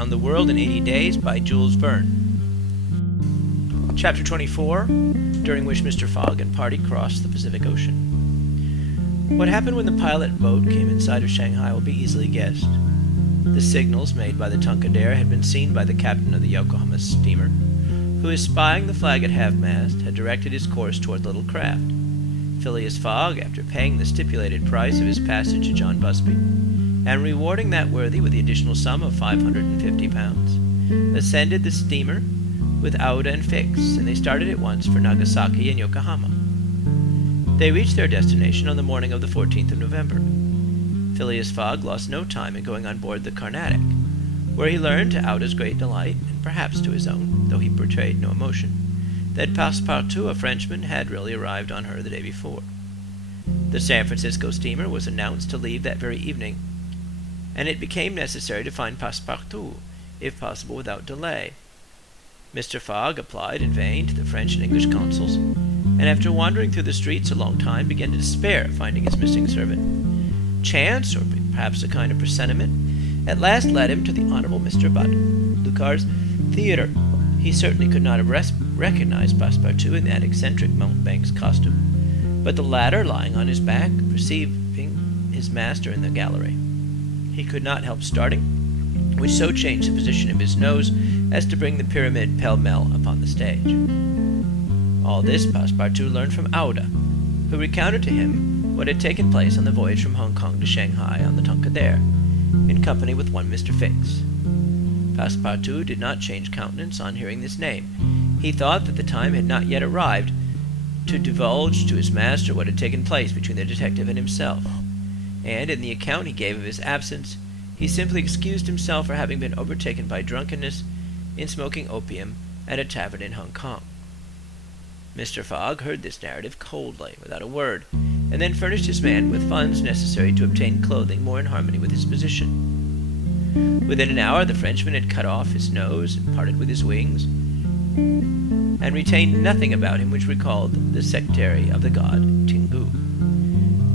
Around the World in 80 Days by Jules Verne. Chapter 24, during which Mr. Fogg and party crossed the Pacific Ocean. What happened when the pilot boat came in sight of Shanghai will be easily guessed. The signals made by the Tankadere had been seen by the captain of the Yokohama steamer, who, espying the flag at half-mast, had directed his course toward the little craft. Phileas Fogg, after paying the stipulated price of his passage to John Busby, and rewarding that worthy with the additional sum of £550, ascended the steamer with Aouda and Fix, and they started at once for Nagasaki and Yokohama. They reached their destination on the morning of the 14th of November. Phileas Fogg lost no time in going on board the Carnatic, where he learned, to Aouda's great delight, and perhaps to his own, though he betrayed no emotion, that Passepartout, a Frenchman, had really arrived on her the day before. The San Francisco steamer was announced to leave that very evening, and it became necessary to find Passepartout, if possible without delay. Mr. Fogg applied in vain to the French and English consuls, and after wandering through the streets a long time, began to despair at finding his missing servant. Chance, or perhaps a kind of presentiment, at last led him to the Honorable Mr. Butt, Lucard's theatre. He certainly could not have recognized Passepartout in that eccentric mountebank's costume, but the latter, lying on his back, perceiving his master in the gallery, he could not help starting, which so changed the position of his nose as to bring the pyramid pell-mell upon the stage. All this Passepartout learned from Aouda, who recounted to him what had taken place on the voyage from Hong Kong to Shanghai on the Tankadere, in company with one Mr. Fix. Passepartout did not change countenance on hearing this name. He thought that the time had not yet arrived to divulge to his master what had taken place between the detective and himself, and in the account he gave of his absence, he simply excused himself for having been overtaken by drunkenness in smoking opium at a tavern in Hong Kong. Mr. Fogg heard this narrative coldly, without a word, and then furnished his man with funds necessary to obtain clothing more in harmony with his position. Within an hour the Frenchman had cut off his nose and parted with his wings, and retained nothing about him which recalled the sectary of the god Tingu.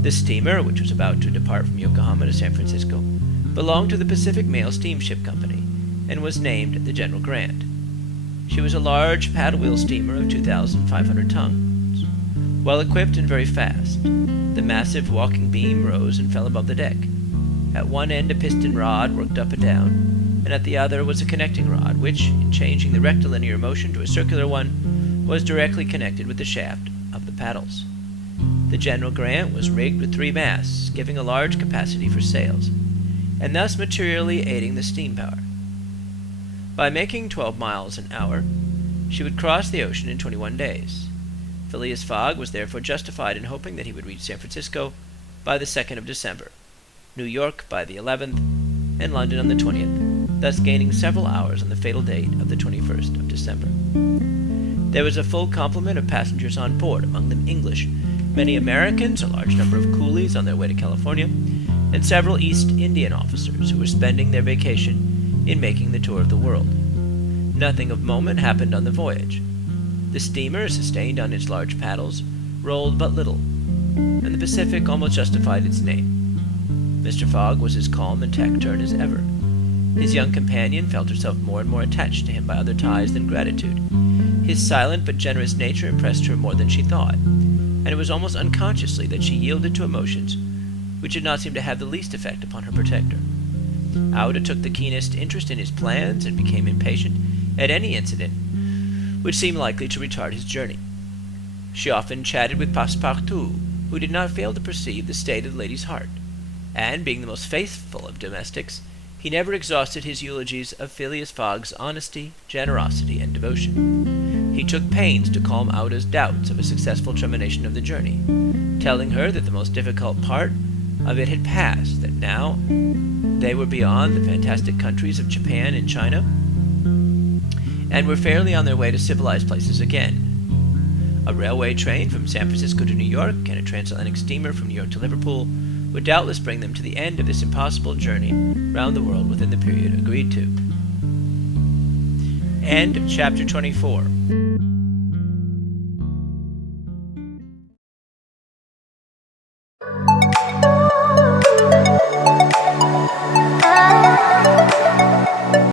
The steamer, which was about to depart from Yokohama to San Francisco, belonged to the Pacific Mail Steamship Company, and was named the General Grant. She was a large paddle-wheel steamer of 2,500 tons, well equipped and very fast. The massive walking beam rose and fell above the deck. At one end a piston rod worked up and down, and at the other was a connecting rod, which, in changing the rectilinear motion to a circular one, was directly connected with the shaft of the paddles. The General Grant was rigged with 3 masts, giving a large capacity for sails, and thus materially aiding the steam power. By making 12 miles an hour, she would cross the ocean in 21 days. Phileas Fogg was therefore justified in hoping that he would reach San Francisco by the 2nd of December, New York by the 11th, and London on the 20th, thus gaining several hours on the fatal date of the 21st of December. There was a full complement of passengers on board, among them English, many Americans, a large number of coolies on their way to California, and several East Indian officers who were spending their vacation in making the tour of the world. Nothing of moment happened on the voyage. The steamer, sustained on its large paddles, rolled but little, and the Pacific almost justified its name. Mr. Fogg was as calm and taciturn as ever. His young companion felt herself more and more attached to him by other ties than gratitude. His silent but generous nature impressed her more than she thought, and it was almost unconsciously that she yielded to emotions which did not seem to have the least effect upon her protector. Aouda took the keenest interest in his plans and became impatient at any incident which seemed likely to retard his journey. She often chatted with Passepartout, who did not fail to perceive the state of the lady's heart, and, being the most faithful of domestics, he never exhausted his eulogies of Phileas Fogg's honesty, generosity, and devotion. He took pains to calm Aouda's doubts of a successful termination of the journey, telling her that the most difficult part of it had passed, that now they were beyond the fantastic countries of Japan and China, and were fairly on their way to civilized places again. A railway train from San Francisco to New York and a transatlantic steamer from New York to Liverpool would doubtless bring them to the end of this impossible journey round the world within the period agreed to. End of chapter 24.